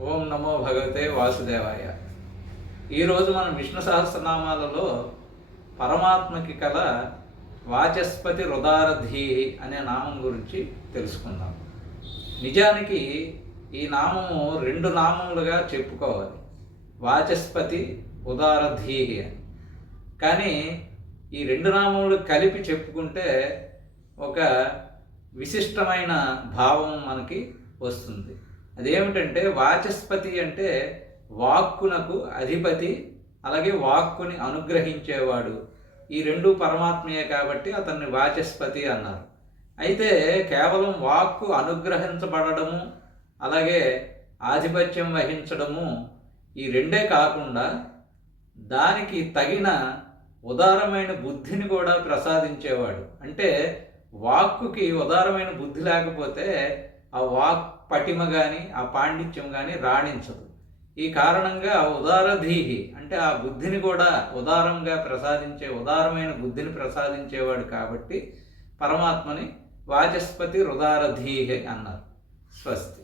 ఓం నమో భగవతే వాసుదేవాయ. ఈరోజు మనం విష్ణు సహస్రనామాలలో పరమాత్మకి కల వాచస్పతి రుదారధీ అనే నామం గురించి తెలుసుకుందాం. నిజానికి ఈ నామము రెండు నామములుగా చెప్పుకోవాలి, వాచస్పతి ఉదారధీ అని. కానీ ఈ రెండు నామములు కలిపి చెప్పుకుంటే ఒక విశిష్టమైన భావం మనకి వస్తుంది. అదేమిటంటే వాచస్పతి అంటే వాక్కునకు అధిపతి, అలాగే వాక్కుని అనుగ్రహించేవాడు. ఈ రెండు పరమాత్మయే కాబట్టి అతన్ని వాచస్పతి అన్నారు. అయితే కేవలం వాక్కు అనుగ్రహించబడము, అలాగే ఆధిపత్యం వహించడము ఈ రెండే కాకుండా దానికి తగిన ఉదారమైన బుద్ధిని కూడా ప్రసాదించేవాడు. అంటే వాక్కుకి ఉదారమైన బుద్ధి లేకపోతే ఆ వాక్ పటిమ కానీ ఆ పాండిత్యం కానీ రాణించదు. ఈ కారణంగా ఉదారధీహి అంటే ఆ బుద్ధిని కూడా ఉదారంగా ప్రసాదించే, ఉదారమైన బుద్ధిని ప్రసాదించేవాడు కాబట్టి పరమాత్మని వాచస్పతి రుదారధీహి అన్నారు. స్వస్తి.